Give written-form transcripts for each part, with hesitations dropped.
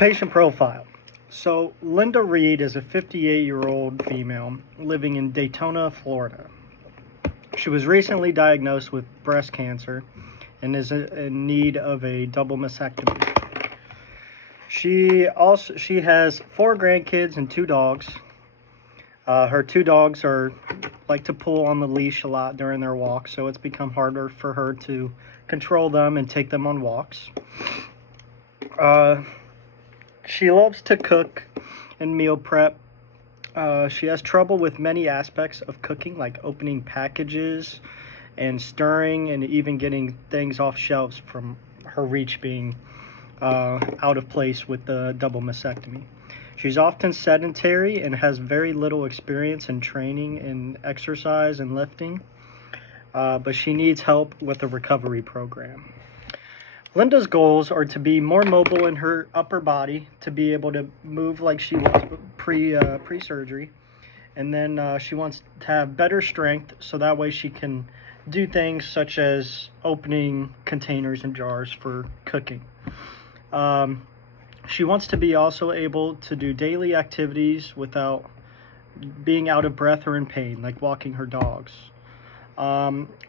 Patient profile. So Linda Reed is a 58-year-old female living in Daytona, Florida. She was recently diagnosed with breast cancer and is in need of a double mastectomy. She has 4 grandkids and 2 dogs. Her 2 dogs like to pull on the leash a lot during their walks, so it's become harder for her to control them and take them on walks. She loves to cook and meal prep. She has trouble with many aspects of cooking, like opening packages and stirring and even getting things off shelves from her reach being out of place with the double mastectomy. She's often sedentary and has very little experience in training in exercise and lifting, but she needs help with a recovery program. Linda's goals are to be more mobile in her upper body, to be able to move like she was pre-surgery, and then she wants to have better strength so that way she can do things such as opening containers and jars for cooking. She wants to be also able to do daily activities without being out of breath or in pain, like walking her dogs.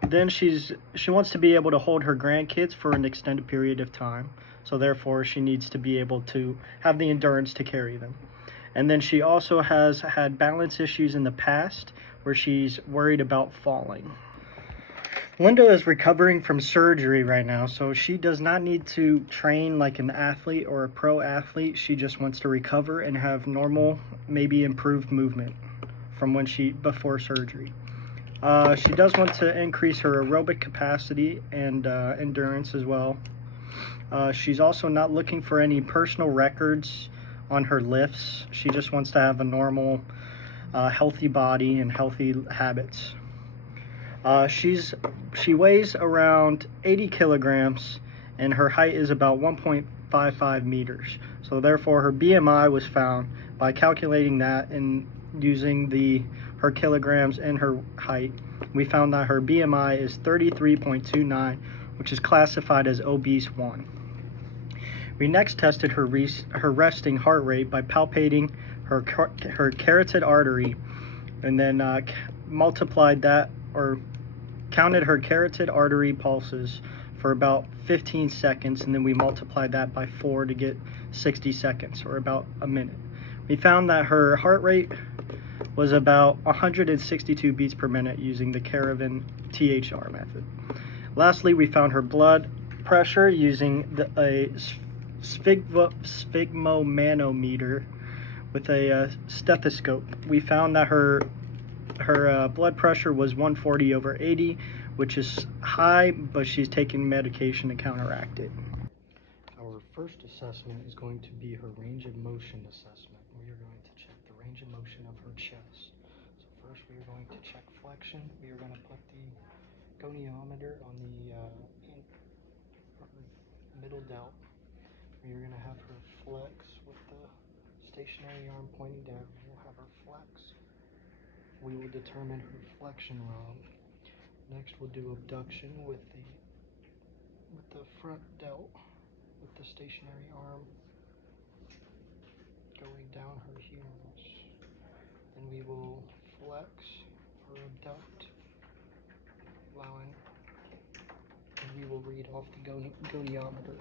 Then she wants to be able to hold her grandkids for an extended period of time, so therefore she needs to be able to have the endurance to carry them. And then she also has had balance issues in the past where she's worried about falling. Linda is recovering from surgery right now, so she does not need to train like an athlete or a pro athlete. She just wants to recover and have normal, maybe improved movement from before surgery. She does want to increase her aerobic capacity and endurance as well. She's also not looking for any personal records on her lifts. She just wants to have a normal, healthy body and healthy habits. She weighs around 80 kilograms and her height is about 1.55 meters. So therefore her BMI was found by calculating that and using her kilograms and her height. We found that her BMI is 33.29, which is classified as obese 1. We next tested her resting heart rate by palpating her carotid artery, and then multiplied that, or counted her carotid artery pulses for about 15 seconds, and then we multiplied that by 4 to get 60 seconds, or about a minute. We found that her heart rate was about 162 beats per minute using the Caravan THR method. Lastly, we found her blood pressure using a sphygmomanometer with a stethoscope. We found that her blood pressure was 140/80, which is high, but she's taking medication to counteract it. Our first assessment is going to be her range of motion assessment. We are going to check the range of motion of her chest. So first we are going to check flexion. We are going to put the goniometer on the middle delt. We are going to have her flex with the stationary arm pointing down. We'll have her flex. We will determine her flexion rod. Next we'll do abduction with the front delt with the stationary arm going down her heels. Then we will flex or abduct, allowing, and we will read off the goniometer.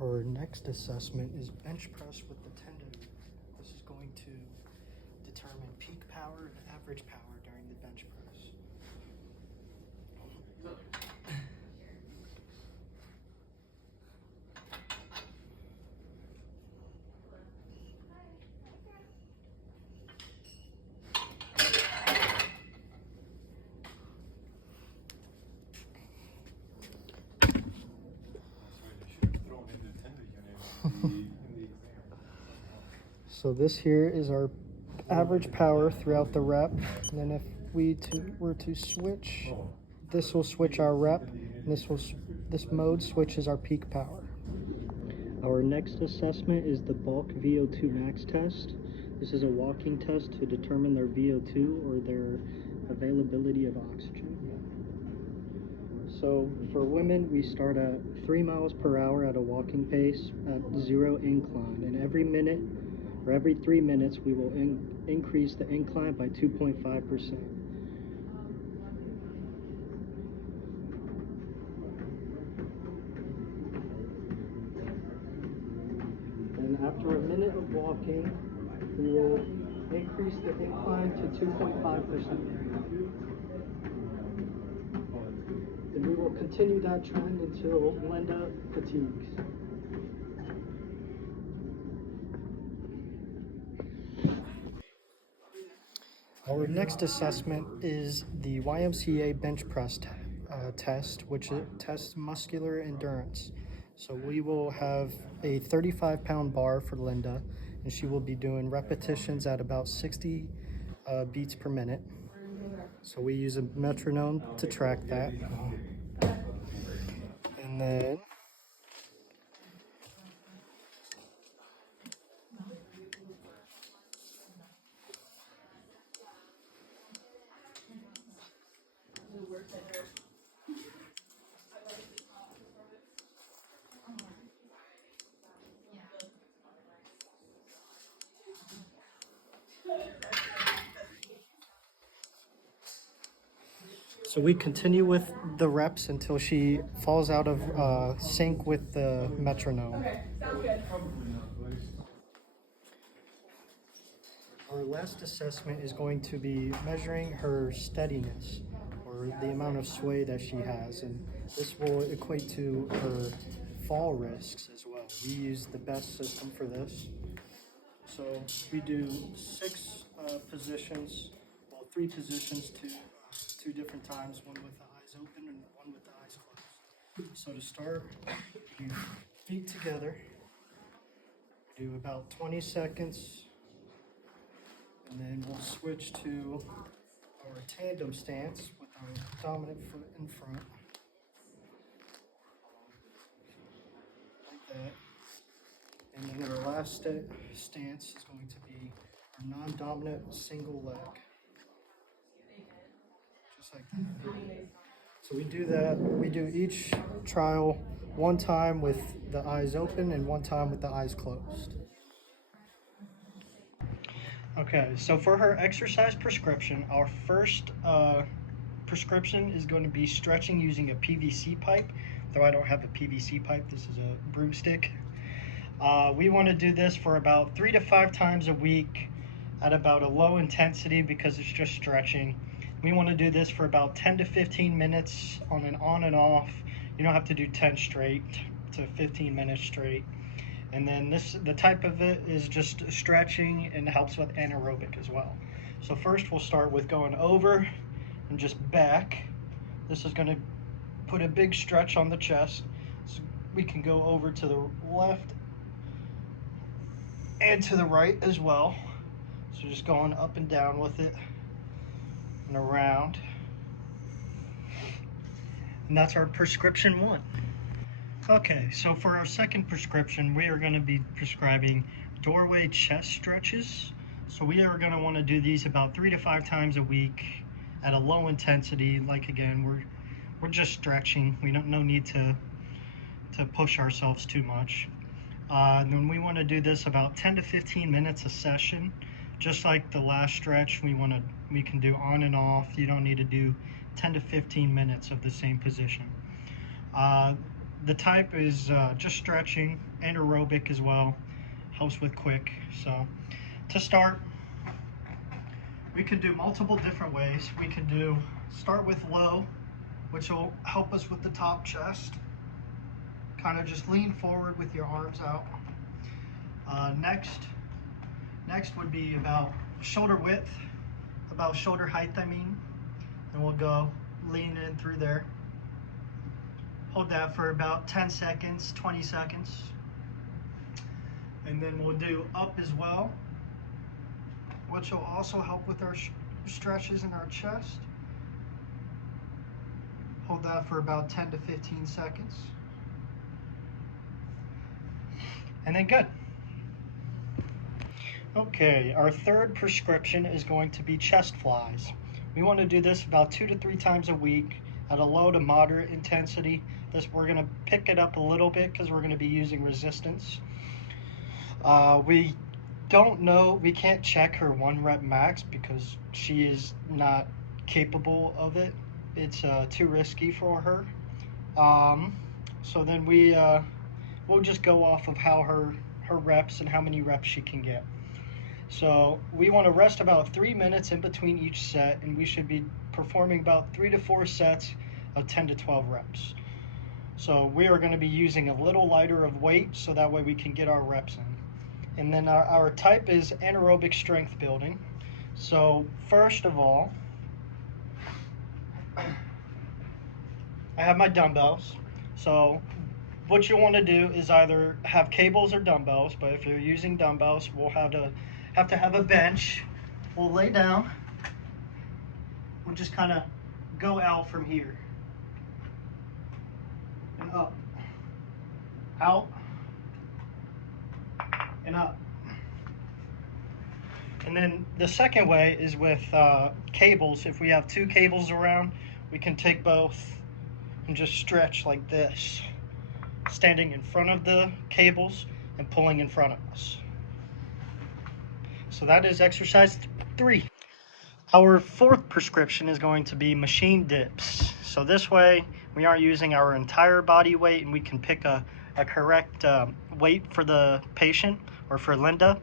Our next assessment is bench press with the tendon. This is going to determine peak power and average power during the bench press. So this here is our average power throughout the rep, and then if we were to switch, this will switch our rep, and this mode switches our peak power. Our next assessment is the bulk VO2 max test. This is a walking test to determine their VO2 or their availability of oxygen. So for women, we start at 3 miles per hour at a walking pace at 0 incline. And every minute or every 3 minutes, we will increase the incline by 2.5%. And after a minute of walking, we will increase the incline to 2.5%. And we will continue that trend until Linda fatigues. Our next assessment is the YMCA bench press test, which tests muscular endurance. So we will have a 35-pound bar for Linda, and she will be doing repetitions at about 60 beats per minute. So we use a metronome to track that. And then so we continue with the reps until she falls out of sync with the metronome. Our last assessment is going to be measuring her steadiness, or the amount of sway that she has, and this will equate to her fall risks as well. We use the best system for this. So we do 6 positions, well, 3 positions to 2 different times, one with the eyes open and one with the eyes closed. So to start, we do feet together, we do about 20 seconds, and then we'll switch to our tandem stance with our dominant foot in front, like that. And then our last stance is going to be our non-dominant single leg, just like that. So we do that, we do each trial one time with the eyes open and one time with the eyes closed. Okay, so for her exercise prescription, our first prescription is going to be stretching using a PVC pipe. Though I don't have a PVC pipe, this is a broomstick. We want to do this for about 3 to 5 times a week at about a low intensity because it's just stretching. We want to do this for about 10 to 15 minutes on and off. You don't have to do 10 straight to 15 minutes straight. And then the type of it is just stretching and helps with anaerobic as well. So first we'll start with going over and just back. This is going to put a big stretch on the chest. So we can go over to the left and to the right as well. So just going up and down with it and around. And that's our prescription 1. Okay, so for our second prescription, we are going to be prescribing doorway chest stretches. So we are going to want to do these about 3 to 5 times a week at a low intensity. Like again, we're just stretching. We don't no need to push ourselves too much. Then we want to do this about 10 to 15 minutes a session. Just like the last stretch, we can do on and off. You don't need to do 10 to 15 minutes of the same position. The type is just stretching, anaerobic as well, helps with quick. So to start, we can do multiple different ways. We can start with low, which will help us with the top chest. Kind of just lean forward with your arms out. Next would be about shoulder width, about shoulder height I mean, and we'll go lean in through there. Hold that for about 10 seconds, 20 seconds. And then we'll do up as well, which will also help with our stretches in our chest. Hold that for about 10 to 15 seconds. And then good. Okay, our third prescription is going to be chest flies. We want to do this about 2 to 3 times a week at a low to moderate intensity. We're going to pick it up a little bit because we're going to be using resistance. We don't know, we can't check her 1 rep max because she is not capable of it. It's too risky for her. So then we'll just go off of how her reps and how many reps she can get. So we want to rest about 3 minutes in between each set, and we should be performing about 3 to 4 sets of 10 to 12 reps. So we are going to be using a little lighter of weight so that way we can get our reps in. And then our type is anaerobic strength building. So first of all, I have my dumbbells. So what you want to do is either have cables or dumbbells, but if you're using dumbbells, we'll have to have a bench. We'll lay down. We'll just kind of go out from here and up, out and up. And then the second way is with cables. If we have 2 cables around, we can take both and just stretch like this, standing in front of the cables and pulling in front of us. So that is exercise 3. Our 4th prescription is going to be machine dips. So this way we aren't using our entire body weight, and we can pick a correct weight for the patient or for Linda.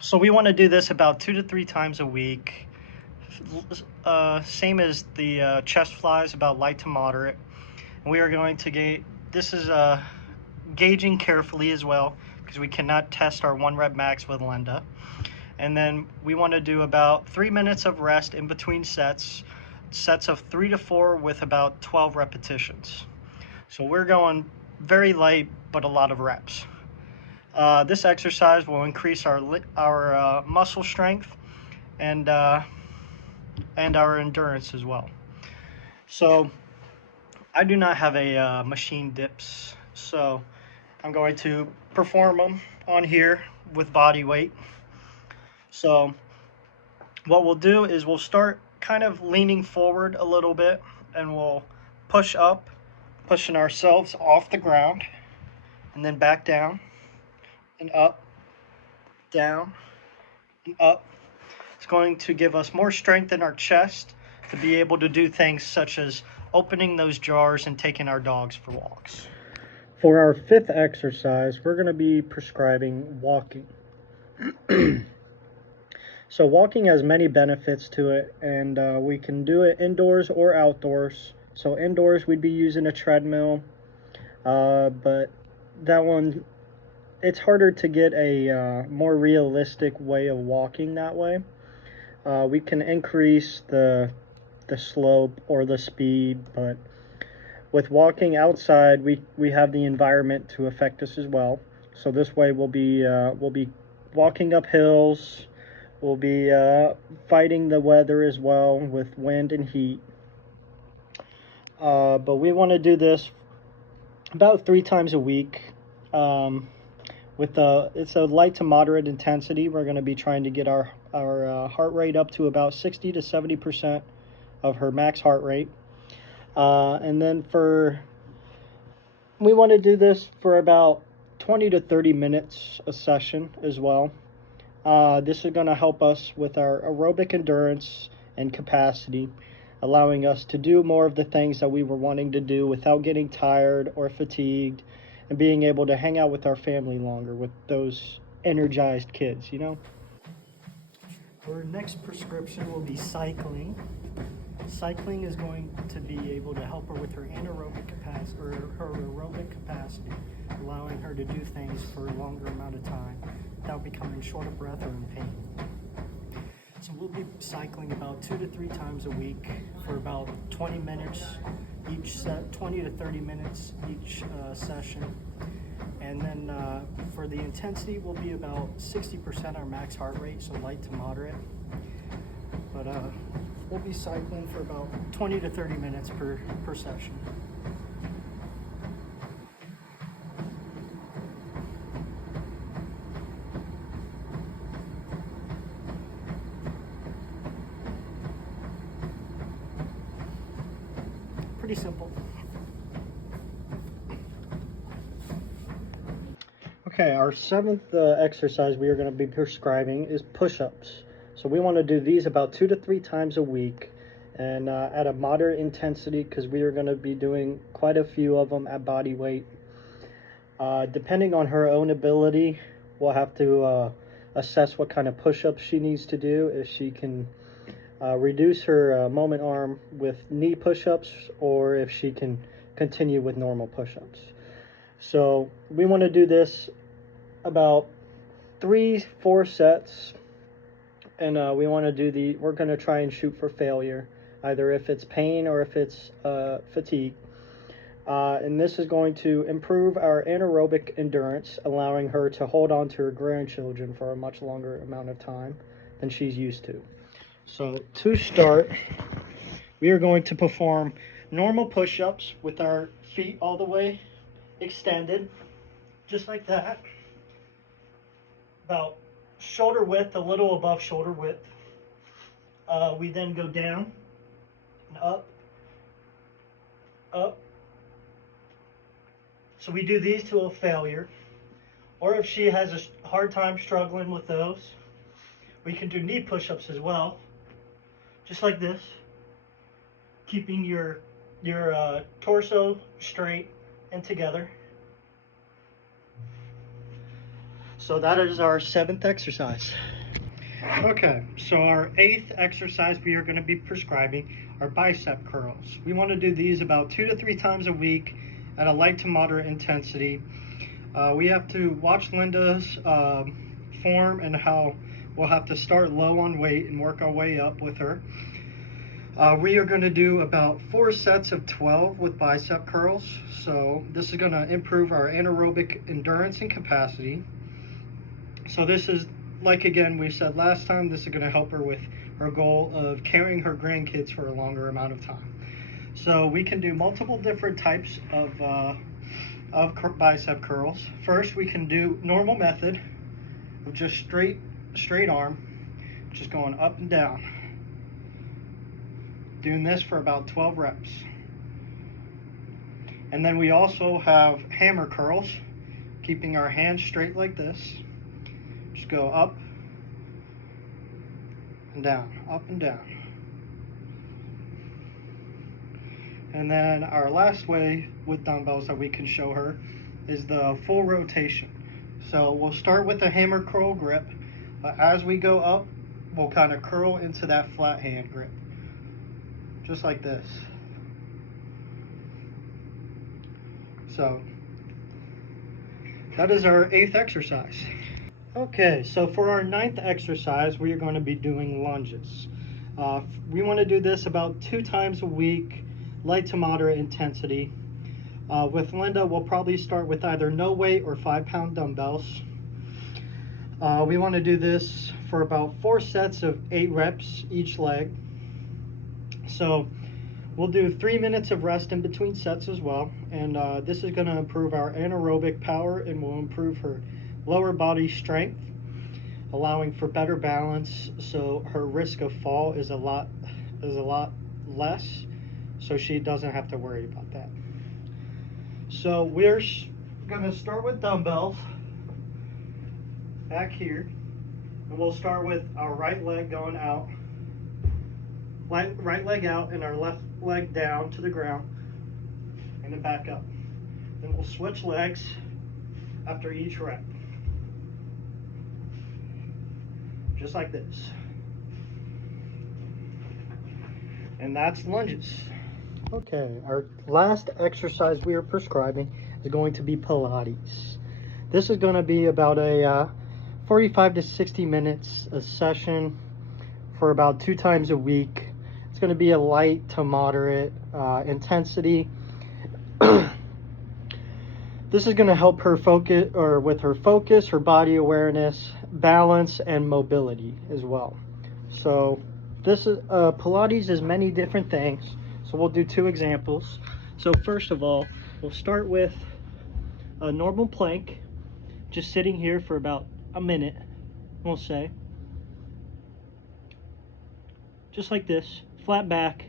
So we want to do this about 2 to 3 times a week. Same as the chest flies, about light to moderate. And we are going to this is gauging carefully as well, because we cannot test our 1 rep max with Linda. And then we want to do about 3 minutes of rest in between sets of 3 to 4 with about 12 repetitions. So we're going very light but a lot of reps. This exercise will increase our muscle strength and our endurance as well. So I do not have a machine dips, so I'm going to perform them on here with body weight. So what we'll do is we'll start kind of leaning forward a little bit, and we'll push up, pushing ourselves off the ground, and then back down and up, down and up. It's going to give us more strength in our chest to be able to do things such as opening those jars and taking our dogs for walks. For our 5th exercise, we're going to be prescribing walking. So walking has many benefits to it, and we can do it indoors or outdoors. So indoors we'd be using a treadmill, but that one, it's harder to get a more realistic way of walking that way. We can increase the slope or the speed, but with walking outside, we have the environment to affect us as well. So this way we'll be walking up hills. We'll be fighting the weather as well with wind and heat. But we want to do this about 3 times a week. It's a light to moderate intensity. We're going to be trying to get our heart rate up to about 60 to 70% of her max heart rate. And then we want to do this for about 20 to 30 minutes a session as well. This is going to help us with our aerobic endurance and capacity, allowing us to do more of the things that we were wanting to do without getting tired or fatigued, and being able to hang out with our family longer with those energized kids, you know? Our next prescription will be cycling. Cycling is going to be able to help her with her anaerobic capacity, or her aerobic capacity, allowing her to do things for a longer amount of time without becoming short of breath or in pain. So we'll be cycling about 2 to 3 times a week for about 20 minutes each set, 20 to 30 minutes each session. And then for the intensity, will be about 60% our max heart rate, so light to moderate. But we'll be cycling for about 20 to 30 minutes per session. pretty simple. Okay, our seventh exercise we are going to be prescribing is push-ups. So we want to do these about 2 to 3 times a week, and at a moderate intensity, because we are going to be doing quite a few of them at body weight. Depending on her own ability, we'll have to assess what kind of push-ups she needs to do, if she can reduce her moment arm with knee push-ups, or if she can continue with normal push-ups. So we want to do this about 3-4 sets, and we want to do we're going to try and shoot for failure, either if it's pain or if it's fatigue. And this is going to improve our anaerobic endurance, allowing her to hold on to her grandchildren for a much longer amount of time than she's used to. So to start, we are going to perform normal push-ups with our feet all the way extended, just like that, about shoulder width, a little above shoulder width. We then go down and up, up. So we do these to a failure, or if she has a hard time struggling with those, we can do knee push-ups as well, just like this, keeping your torso straight and together. So that is our 7th exercise. Okay, so our 8th exercise we are going to be prescribing are bicep curls. We want to do these about 2 to 3 times a week at a light to moderate intensity. We have to watch Linda's form and how we'll have to start low on weight and work our way up with her. We are going to do about 4 sets of 12 with bicep curls. So this is going to improve our anaerobic endurance and capacity. So this is, like again we said last time, this is going to help her with her goal of carrying her grandkids for a longer amount of time. So we can do multiple different types of bicep curls. First, we can do normal method of just straight arm, just going up and down. Doing this for about 12 reps. And then we also have hammer curls, keeping our hands straight like this. Just go up and down, up and down. And then our last way with dumbbells that we can show her is the full rotation. So we'll start with the hammer curl grip, but as we go up, we'll kind of curl into that flat hand grip, just like this. So that is our 8th exercise. Okay, so for our 9th exercise, we are going to be doing lunges. We want to do this about 2 times a week, light to moderate intensity. With Linda, we'll probably start with either no weight or 5-pound dumbbells. We want to do this for about 4 sets of 8 reps each leg. So we'll do 3 minutes of rest in between sets as well, and this is going to improve our anaerobic power and will improve her lower body strength, allowing for better balance, so her risk of fall is a lot less, so she doesn't have to worry about that. So we're going to start with dumbbells back here, and we'll start with our right leg going out, right leg out, and our left leg down to the ground, and then back up. Then we'll switch legs after each rep, just like this. And that's lunges. Okay, our last exercise we are prescribing is going to be Pilates. This is going to be about a 45 to 60 minutes a session for about 2 times a week. It's going to be a light to moderate intensity. This is going to help her focus, or with her focus, her body awareness, balance, and mobility as well. So this is Pilates is many different things. So we'll do 2 examples. So first of all, we'll start with a normal plank, just sitting here for about a minute, we'll say. Just like this, flat back,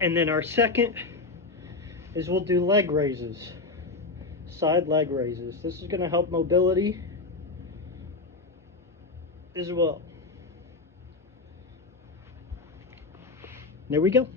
And then our second is we'll do leg raises, side leg raises. This is going to help mobility as well. There we go.